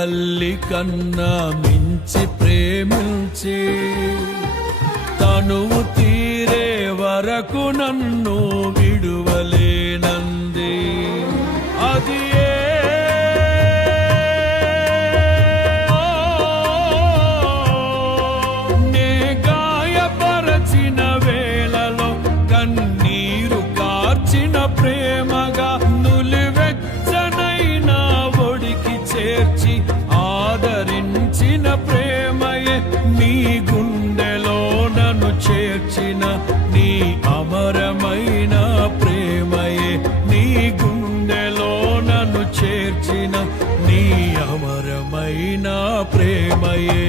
తల్లి కన్నా మించి ప్రేమించి తనువు తీరే వరకు నన్ను విడువలేనంది. అది నే గాయపరచిన వేళలో కన్నీరు కార్చిన ప్రేమగా నులివెచ్చనైనా ఒడికి చేర్చి ఆదరించిన ప్రేమయే నీ గుండెలో నన్ను చేర్చిన నీ అమరమైన ప్రేమయే నీ గుండెలో నన్ను చేర్చిన నీ అమరమైన ప్రేమయే.